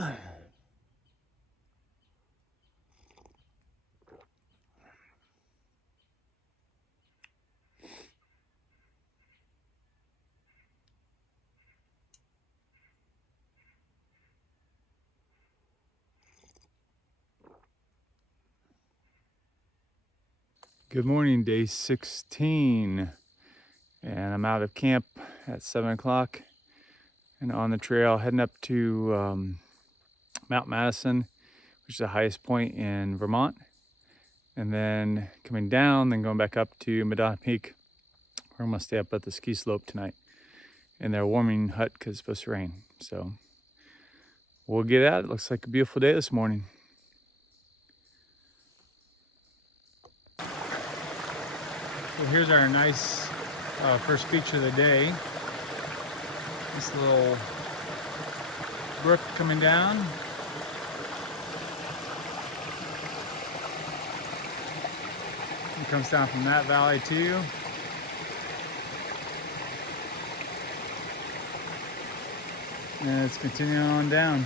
Good morning, day 16, and I'm out of camp at 7 o'clock and on the trail heading up to Mount Madison, which is the highest point in Vermont, and then coming down, then going back up to Madonna Peak, where I'm gonna stay up at the ski slope tonight in their warming hut because it's supposed to rain. So we'll get out. It looks like a beautiful day this morning. So here's our nice first feature of the day. This little brook coming down. It comes down from that valley too. And it's continuing on down.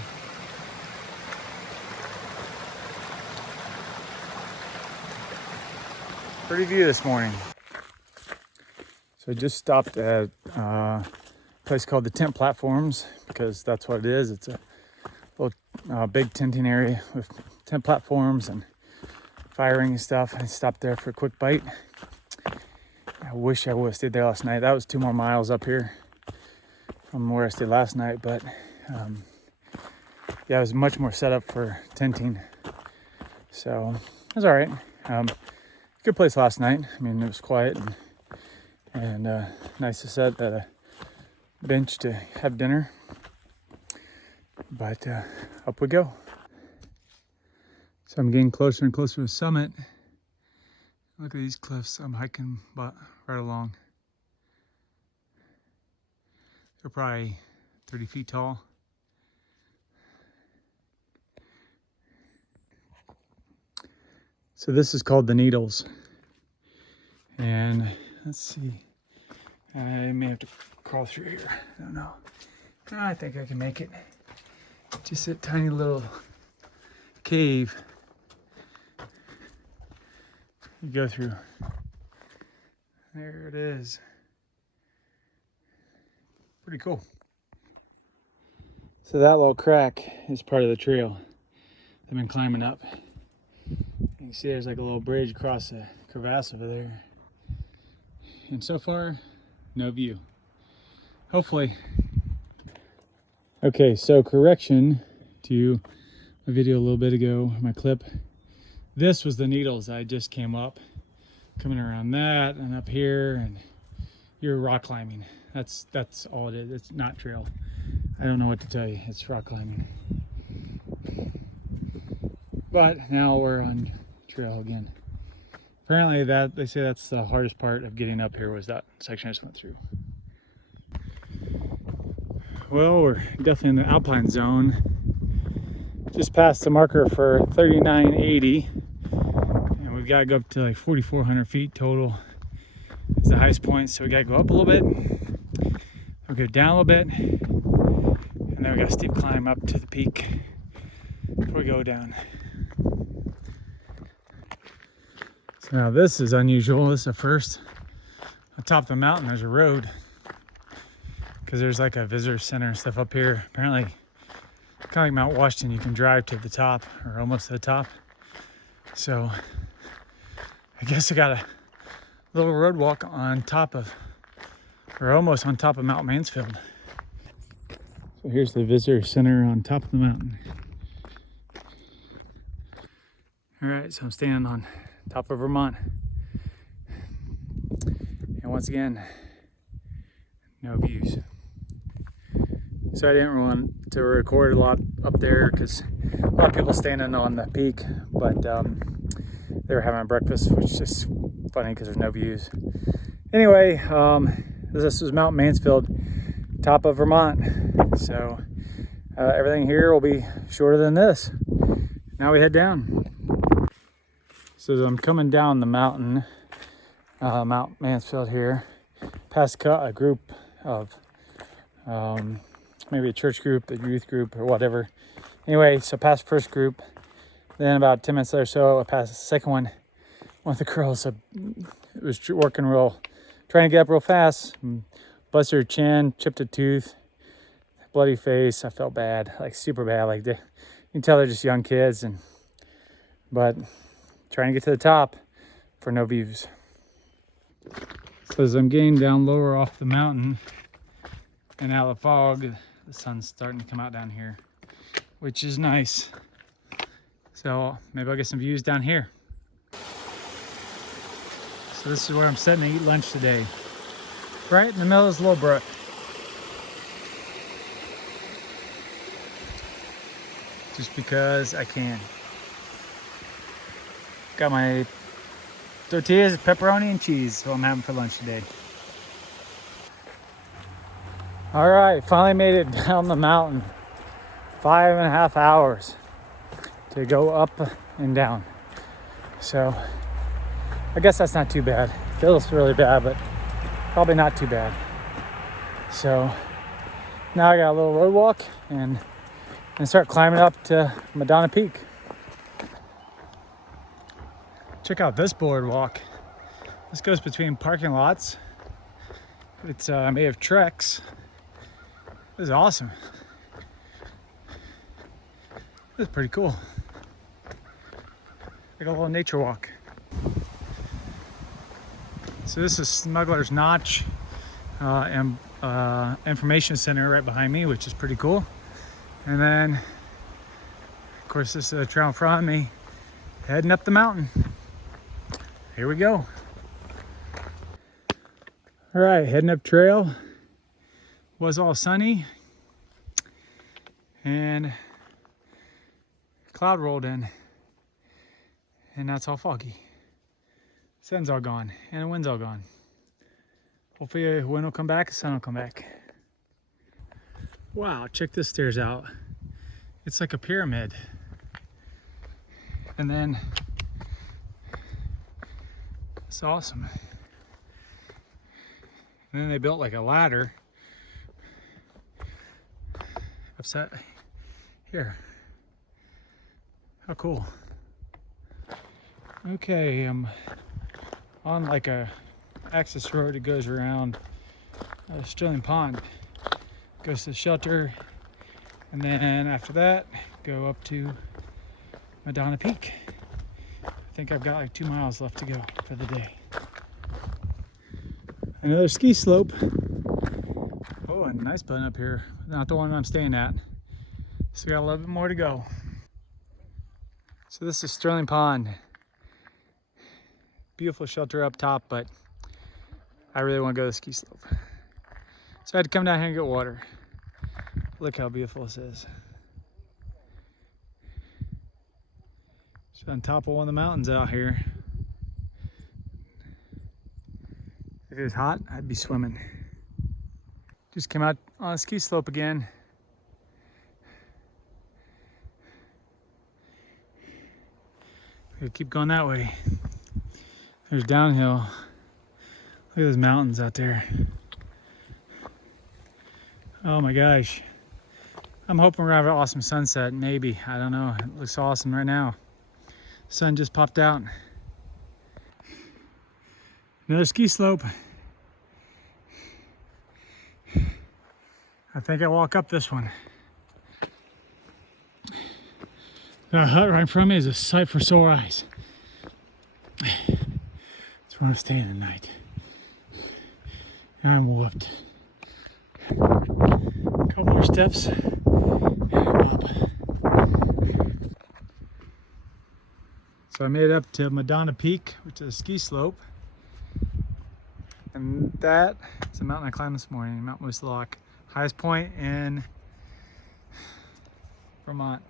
Pretty view this morning. So I just stopped at a place called the Temp Platforms because that's what it is. It's a little big tenting area with tent platforms and firing and stuff. I stopped there for a quick bite. I wish I would have stayed there last night. That was 2 more miles up here from where I stayed last night, but yeah, it was much more set up for tenting. So it was all right. Good place last night. I mean, it was quiet and nice to sit at a bench to have dinner. But up we go. So I'm getting closer and closer to the summit. Look at these cliffs I'm hiking right along. They're probably 30 feet tall. So this is called the Needles. And let's see. I may have to crawl through here. I don't know. I think I can make it. Just a tiny little cave you go through. There it is. Pretty cool. So that little crack is part of the trail I've been climbing up. You can see there's like a little bridge across the crevasse over there. And so far, no view. Hopefully. Okay, so correction to my video a little bit ago, my clip. This was the Needles. I just came up, coming around that and up here, and you're rock climbing. That's all it is. It's not trail. I don't know what to tell you. It's rock climbing. But now we're on trail again. Apparently they say that's the hardest part of getting up here was that section I just went through. Well, we're definitely in the alpine zone. Just past the marker for 3980. And we've got to go up to like 4,400 feet total. It's the highest point, so we got to go up a little bit. We'll go down a little bit. And then we got a steep climb up to the peak before we go down. So now this is unusual. This is a first. On top of the mountain, there's a road. Because there's like a visitor center and stuff up here. Apparently, kind of like Mount Washington, you can drive to the top or almost to the top. So I guess I got a little road walk on top of, or almost on top of Mount Mansfield. So here's the visitor center on top of the mountain. All right, so I'm standing on top of Vermont. And once again, no views. So I didn't want to record a lot up there because a lot of people standing on the peak, but they were having breakfast, which is just funny because there's no views. Anyway, this is Mount Mansfield, top of Vermont. So everything here will be shorter than this. Now we head down. So as I'm coming down the mountain, Mount Mansfield here, past a group of maybe a church group, a youth group, or whatever, Anyway, so past the first group. Then about 10 minutes or so, I passed the second one. One of the girls was working trying to get up real fast. Busted her chin, chipped a tooth, bloody face. I felt bad, like super bad. Like you can tell they're just young kids, but trying to get to the top for no views. So as I'm getting down lower off the mountain and out of the fog, the sun's starting to come out down here, which is nice. So maybe I'll get some views down here. So this is where I'm sitting to eat lunch today. Right in the middle of this little brook. Just because I can. Got my tortillas, pepperoni, and cheese. So I'm having for lunch today. All right, finally made it down the mountain. 5.5 hours to go up and down. So I guess that's not too bad. Feels really bad, but probably not too bad. So now I got a little road walk and start climbing up to Madonna Peak. Check out this boardwalk. This goes between parking lots. It's made of Trex. This is awesome. This is pretty cool. Like a little nature walk. So this is Smuggler's Notch and information center right behind me, which is pretty cool. And then, of course, this is a trail in front of me, heading up the mountain. Here we go. All right, heading up trail. Was all sunny, and cloud rolled in, and now it's all foggy. Sun's all gone, and the wind's all gone. Hopefully the wind will come back, the sun will come back. Wow, check this stairs out. It's like a pyramid. And then, it's awesome. And then they built like a ladder upset here. How cool. Okay, I'm on like a access road that goes around Sterling Pond. Goes to the shelter, and then after that, go up to Madonna Peak. I think I've got like 2 miles left to go for the day. Another ski slope. Oh, a nice button up here. Not the one I'm staying at. So we got a little bit more to go. So this is Sterling Pond. Beautiful shelter up top, but I really want to go to the ski slope. So I had to come down here and get water. Look how beautiful this is. It's on top of one of the mountains out here. If it was hot, I'd be swimming. Just came out on a ski slope again. We keep going that way. There's downhill. Look at those mountains out there. Oh my gosh. I'm hoping we're gonna have an awesome sunset, maybe. I don't know. It looks awesome right now. Sun just popped out. Another ski slope. I think I'll walk up this one. The hut right in front of me is a sight for sore eyes. That's where I'm staying tonight. And I'm whooped. A couple more steps. And I'm up. So I made it up to Madonna Peak, which is a ski slope. And that is the mountain I climbed this morning, Mount Moose Lock. Highest point in Vermont.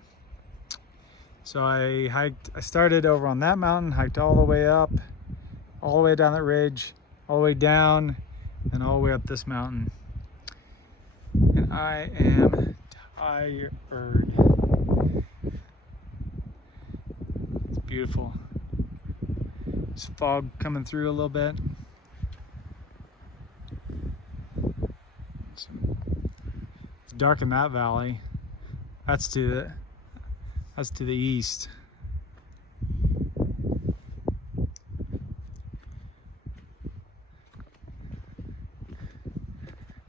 So I started over on that mountain, hiked all the way up, all the way down that ridge, all the way down, and all the way up this mountain. And I am tired. It's beautiful. There's fog coming through a little bit. It's dark in that valley. That's to That's to the east.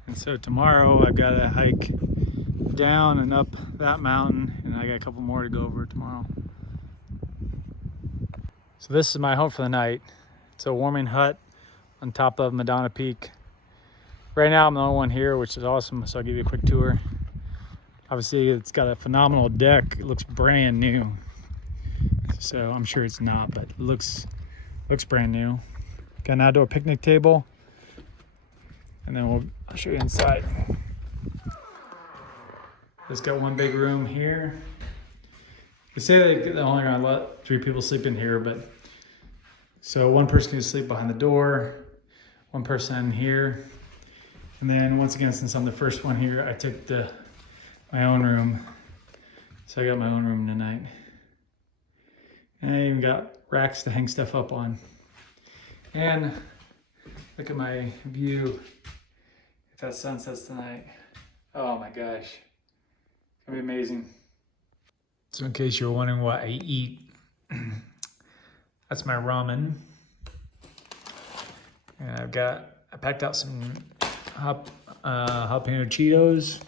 And so tomorrow I've got to hike down and up that mountain, and I got a couple more to go over tomorrow. So this is my home for the night. It's a warming hut on top of Madonna Peak. Right now I'm the only one here, which is awesome, so I'll give you a quick tour. Obviously it's got a phenomenal deck. It looks brand new. So I'm sure it's not, but it looks brand new. Got an outdoor picnic table. And then I'll show you inside. It's got one big room here. They say they're only gonna let 3 people sleep in here, but so one person can sleep behind the door, one person in here. And then once again, since I'm the first one here, I took my own room. So I got my own room tonight. And I even got racks to hang stuff up on. And look at my view. If that sun sets tonight, oh my gosh, it's gonna be amazing. So in case you're wondering what I eat, that's my ramen. And I packed out some jalapeno Cheetos.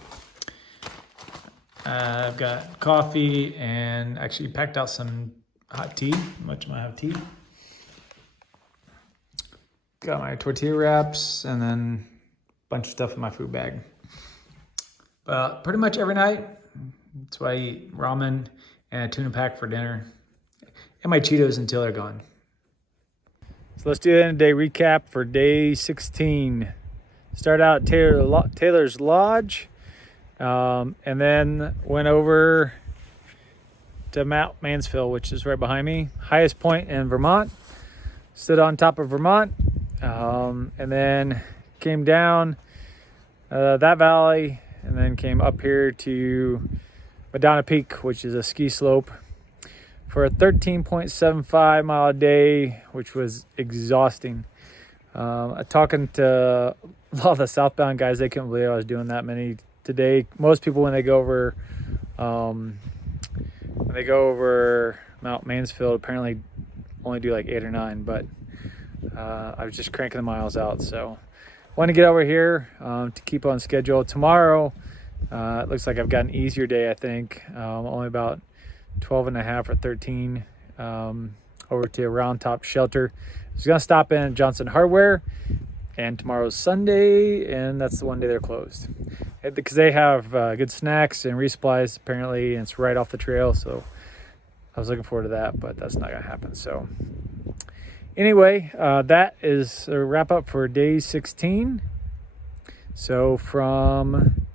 I've got coffee and actually packed out some hot tea. Much of my hot tea. Got my tortilla wraps and then a bunch of stuff in my food bag. But pretty much every night, that's what I eat. Ramen and a tuna pack for dinner. And my Cheetos until they're gone. So let's do the end of the day recap for day 16. Start out at Taylor's Lodge. And then went over to Mount Mansfield, which is right behind me. Highest point in Vermont. Stood on top of Vermont. And then came down that valley and then came up here to Madonna Peak, which is a ski slope, for a 13.75 mile day, which was exhausting. Talking to a lot of the southbound guys, they couldn't believe I was doing that many today. Most people, when they go over Mount Mansfield, apparently only do like 8 or 9, but I was just cranking the miles out. So want to get over here to keep on schedule. Tomorrow, it looks like I've got an easier day, I think. Only about 12 and a half or 13 over to Round Top Shelter. I was going to stop in at Johnson Hardware, and tomorrow's Sunday, and that's the one day they're closed. Because they have good snacks and resupplies, apparently, and it's right off the trail, so I was looking forward to that, but that's not going to happen. So anyway, that is a wrap up for day 16. So from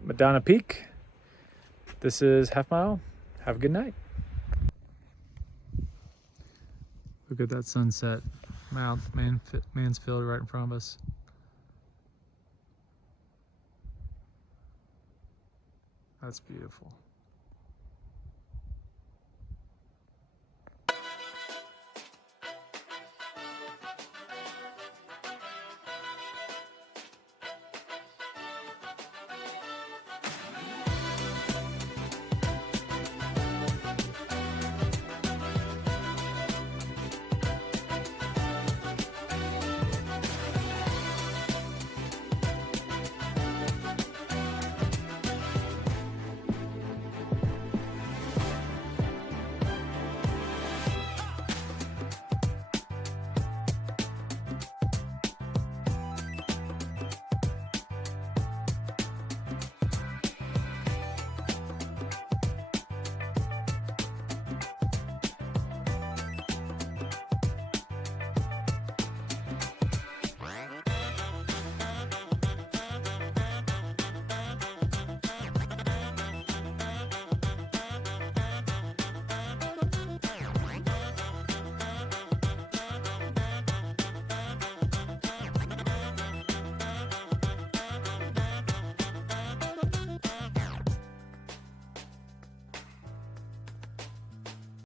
Madonna Peak, this is Half Mile. Have a good night. Look at that sunset. Mount Mansfield right in front of us. That's beautiful.